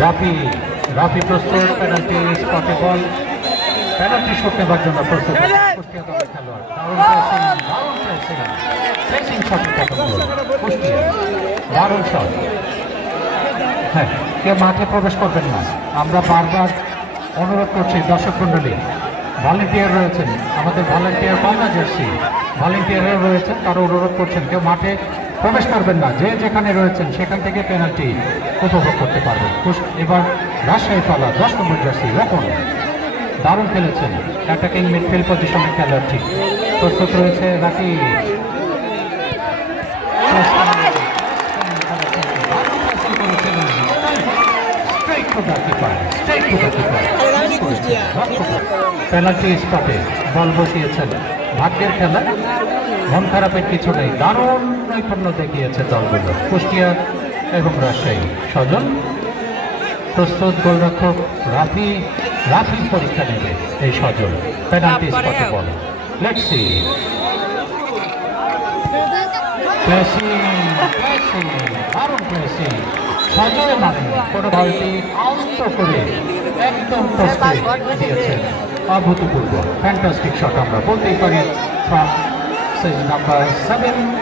রাফি রাফি প্রস্তুত পেনাল্টি স্পটে বল penalty shot নেবার জন্য প্রস্তুত কুষ্টিয়া দলের খেলোয়াড়। দারুণ প্রেসিং দারুণ প্রেসিং প্রেসিং শট কুষ্টিয়া। দারুণ শট হ্যাঁ কেউ মাঠে প্রবেশ করবেন না। আমরা বারবার অনুরোধ করছি দর্শক মণ্ডলী ভলেন্টিয়ার রয়েছেন। আমাদের ভলেন্টিয়ার পায়না জার্সি ভলেন্টিয়ারও রয়েছেন তারা অনুরোধ করছেন কেউ মাঠে প্রবেশ করবেন না। যে যেখানে রয়েছেন সেখান থেকে পেনাল্টি উপভোগ করতে পারবেন। এবার রাজশাহী পালা দশ নম্বর জার্সি রকম। দারুণ খেলেছেন। অ্যাটাকিং মিডফিল্ড পজিশনে খেলোয়াড়টি প্রস্তুত রয়েছে রাকি পেনাল্টি স্পটে বল বসিয়েছেন। ভাগ্যের খেলা। মন খারাপের কিছু নেই দারুণ নৈপুণ্য দেখিয়েছে দলগুলো। কুষ্টিয়া এবং রাজশাহী। সজন প্রস্তুত গোলরক্ষক রাফি রাফি পরীক্ষা নেবে এই সজল পেনাল্টি স্পটে ball let's see placing placing দারুণ প্লেসিং সজলে মারেন। কোনো বলটি আউট করে একদম দিয়েছেন অভূতপূর্ব। ফ্যান্টাস্টিক শট আমরা বলতেই পারি ফ্রম সেজ নাম্বার সেভেন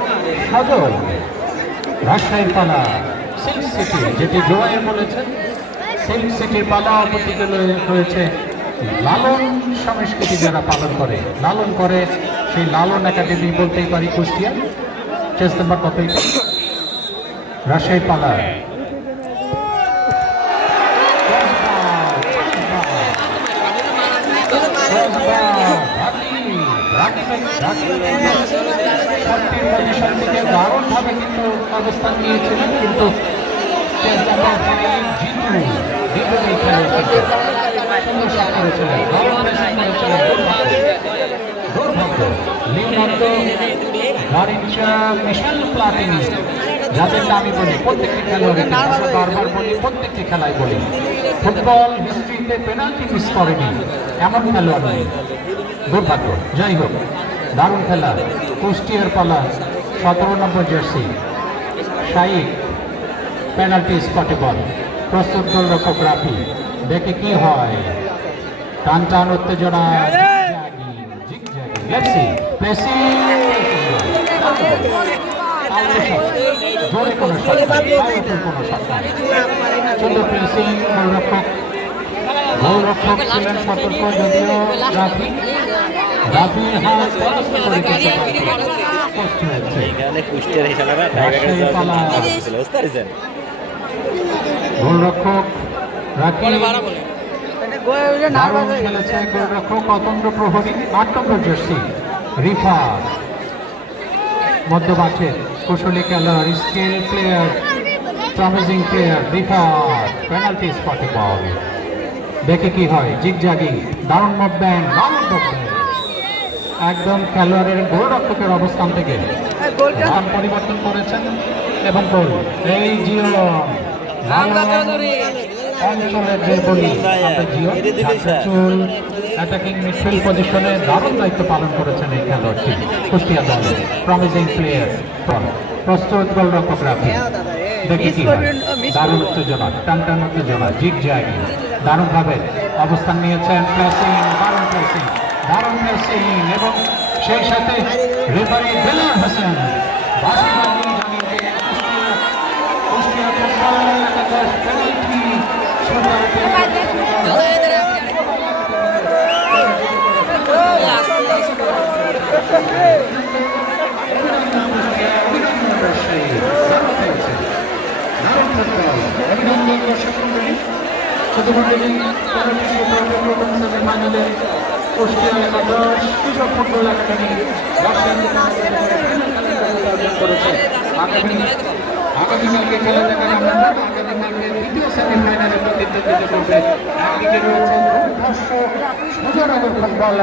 সজল। রাজশাহীর পালা সিল্ক সিটি যেটি জোয়াই বলেছেন। সিল্ক সিটির পালা অপরদিকে রয়ে- রয়েছে লালন সংস্কৃতি যারা পালন করে। লালন করে সেই লালন একাডেমি বলতেই পারি কুষ্টিয়া। চেস নাম্বার কতই রাজশাহী পালা দারুণভাবে কিন্তু অবস্থান নিয়েছিলেন কিন্তু chest number five Jitu Jitu এই খেলোয়াড় কিন্তু সুন্দর শট করেছিলেন দারুণ pressing করেছিলেন দুর্ভাগ্য লিওনার্দো গারিঞ্চা মিশেল প্লাটিনি যাদেরকে আমি প্রত্যেকটি খেলোয়াড়ে বারবার বলি প্রত্যেকটি খেলায় বলি ফুটবল হিস্ট্রিতে পেনাল্টি মিস করেনি এমন খেলোয়াড় নেই। দুর্ভাগ্য যাই হোক দারুণ খেলা কুষ্টিয়ার পালা সতেরো নম্বর জার্সি শাহিক পেনাল্টি স্পটে বল প্রস্তুত গোলরক্ষক রাফি দেখে কি হয় টান টান উত্তেজনা জোরে কোনো শট কোনো শট সুন্দর প্লেসিং গোলরক্ষক গোলরক্ষক ছিলেন সতর্ক যদিও রাফি রাফির হাত গোলরক্ষক রাখি গোলরক্ষক অতন্দ্র প্রহরী আট নম্বর জার্সি রিফা খেলোয়াড় skill player promising player Rifa penalty স্পটে বল দেখে কি হয়? জিগজাগিং। দারুণ মুভমেন্ট দারুণ মুভমেন্ট একদম খেলোয়াড়ের গোলরক্ষকের অবস্থান থেকে। নাম পরিবর্তন করেছেন এবং গোল। এই জিও। অঞ্চলের যে বলি জিও। চুল অ্যাটাকিং মিডফিল্ড পজিশনে দারুণ দায়িত্ব পালন করেছেন এই খেলোয়াড়টি। কুষ্টিয়া দলে প্রমিজিং প্লেয়ার প্রস্তুত গোলরক্ষক রাখি দারুণ উত্তেজনা টান টান উত্তেজনা জিগ জায়গি দারুণভাবে অবস্থান নিয়েছেন প্লেসিং দারুণ প্লেসিং দারুণ প্লেসিং এবং সেই সাথে রেফারি বেলাল হোসেন কুষ্টিয়া পেনাল্টি শুধু মন্ডলী পেনাল্টি শূট কুষ্টিয়া একাদশ কৃষক ফুটবল একাডেমি করেছে আগামীকালকে খেলা দেখার আমরা আগামীকালকে দ্বিতীয় সেমিফাইনালে প্রতিদ্বন্দ্বিতা করবে একদিকে রয়েছে ফুটবল